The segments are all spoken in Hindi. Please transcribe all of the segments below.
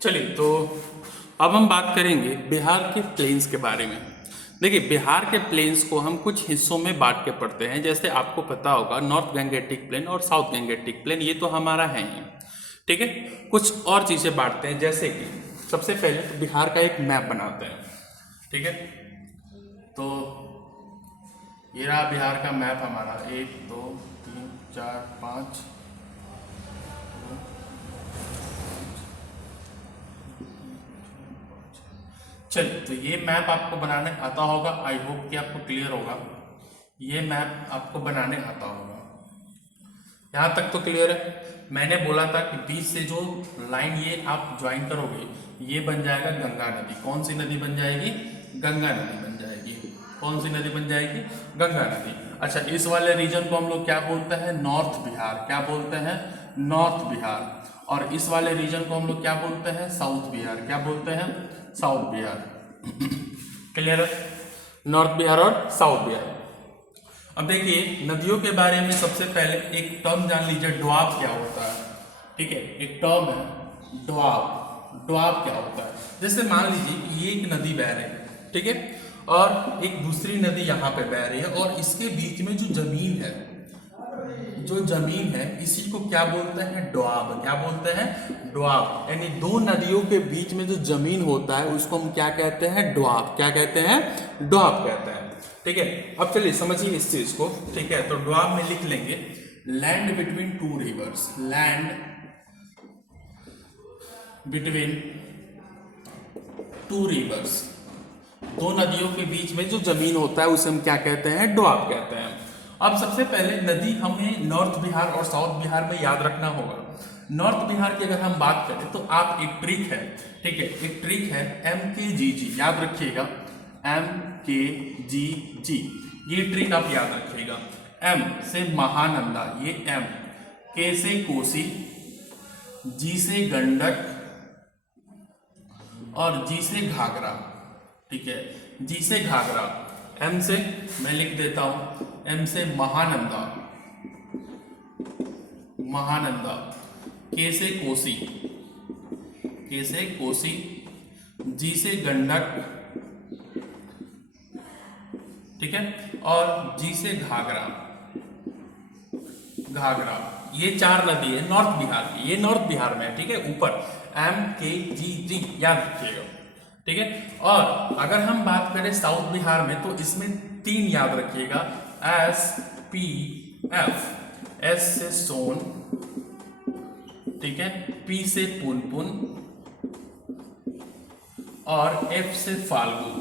चलिए, तो अब हम बात करेंगे बिहार के प्लेन्स के बारे में। देखिए, बिहार के प्लेन्स को हम कुछ हिस्सों में बांट के पढ़ते हैं। जैसे आपको पता होगा नॉर्थ गंगेटिक प्लेन और साउथ गंगेटिक प्लेन, ये तो हमारा है ही, ठीक है। कुछ और चीज़ें बांटते हैं, जैसे कि सबसे पहले तो बिहार का एक मैप बनाते हैं, ठीक है। तो ये रहा बिहार का मैप हमारा, 1 2 3 4 5। चलिए, तो ये मैप आपको बनाने आता होगा। आई होप कि आपको क्लियर होगा। ये मैप आपको बनाने आता होगा, यहाँ तक तो क्लियर है। मैंने बोला था कि बीच से जो लाइन ये आप ज्वाइन करोगे, ये बन जाएगा गंगा नदी। कौन सी नदी बन जाएगी? गंगा नदी बन जाएगी। कौन सी नदी बन जाएगी? गंगा नदी। अच्छा, इस वाले रीजन को हम लोग क्या बोलते हैं? नॉर्थ बिहार। क्या बोलते हैं? नॉर्थ बिहार। और इस वाले रीजन को हम लोग क्या बोलते हैं? साउथ बिहार। क्या बोलते हैं? साउथ बिहार। क्लियर है? नॉर्थ बिहार और साउथ बिहार। अब देखिए, नदियों के बारे में सबसे पहले एक टर्म जान लीजिए, डॉब क्या होता है, ठीक है। एक टर्म है डॉब। डॉब क्या होता है? जैसे मान लीजिए कि ये एक नदी बह रही है, ठीक है, और एक दूसरी नदी यहाँ पे बह रही है, और इसके बीच में जो जमीन है, इसी को क्या बोलते हैं? डॉब। क्या बोलते हैं? डॉब। यानी दो नदियों के बीच में जो जमीन होता है उसको हम क्या कहते हैं? डॉब। क्या कहते हैं? डॉब कहते हैं, ठीक है। अब चलिए समझिए इस चीज को, ठीक है। तो डॉब में लिख लेंगे land between two reverse. Land between two reverse, दो नदियों के बीच में जो जमीन होता है उसे हम क्या कहते हैं? डॉब कहते हैं। अब सबसे पहले नदी हमें नॉर्थ बिहार और साउथ बिहार में याद रखना होगा। नॉर्थ बिहार की अगर हम बात करें तो आप एक ट्रिक है, ठीक है, एक ट्रिक है MKGG, याद रखिएगा MKGG, ये ट्रिक आप याद रखिएगा। M से महानंदा, ये M, K से कोसी, G से गंडक और G से घाघरा, ठीक है। G से घाघरा, M से मैं लिख देता हूं, M से महानंदा, महानंदा, K से कोसी, K से कोसी, G से गंडक, ठीक है, और G से घाघरा, घाघरा। ये चार नदी है नॉर्थ बिहार की, ये नॉर्थ बिहार में है, ठीक है, ऊपर MKGG याद रखिएगा, ठीक है। और अगर हम बात करें साउथ बिहार में तो इसमें तीन याद रखिएगा, SPF, S से सोन, ठीक है, P से पुनपुन और F से फाल्गु,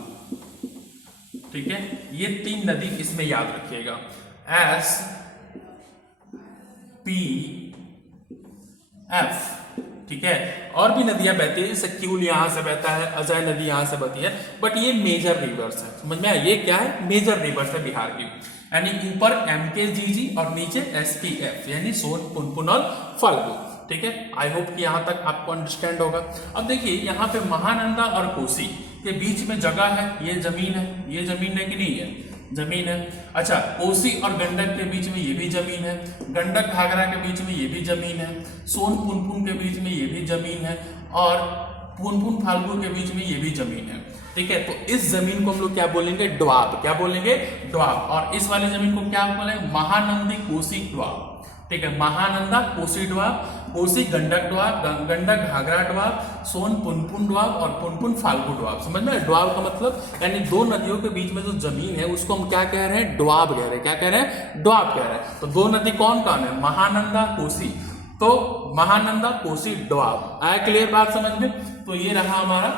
ठीक है। ये तीन नदी इसमें याद रखिएगा, SPF, ठीक है। और भी नदियां बहती है, जैसे क्यूल यहां से बहता है, अजय नदी यहां से बहती है, बट ये मेजर रिवर्स है, समझ में आया? ये क्या है? मेजर रिवर्स है बिहार की। यानी ऊपर MKGG और नीचे SPF, यानी सोन, पुनपुन और फाल्गु, ठीक है। आई होप कि यहां तक आपको अंडरस्टैंड होगा। अब देखिए, यहाँ पे महानंदा और कोसी के बीच में जगह है, ये जमीन है, ये जमीन है कि नहीं है? जमीन है। अच्छा, कोसी और गंडक के बीच में ये भी जमीन है, गंडक घाघरा के बीच में ये भी जमीन है, सोन पुनपुन के बीच में ये भी जमीन है, और पुनपुन फाल्गु के बीच में ये भी जमीन है, ठीक है। तो इस जमीन को हम लोग क्या बोलेंगे? डॉब। क्या बोलेंगे? डॉब। और इस वाले जमीन को क्या बोलेंगे? महानंदी कोसी डॉब, ठीक है। महानंदा कोसी डॉब, कोसी गंडक डॉब, गंडक घाघरा डॉब, सोन पुनपुन डॉब और पुनपुन फाल्गु डॉब। समझ में? डॉब का मतलब यानी दो नदियों के बीच में जो जमीन है उसको हम क्या कह रहे हैं? डॉब कह रहे हैं। क्या कह रहे हैं? डॉब कह रहे हैं। तो दो नदी कौन कौन है? महानंदा कोसी। तो महानंदा कोसी डॉब। आया क्लियर बात समझ में? तो ये रहा हमारा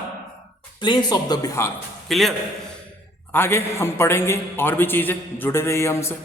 planes of the Bihar. Clear? आगे हम पढ़ेंगे और भी चीजें, जुड़े रहिए हमसे।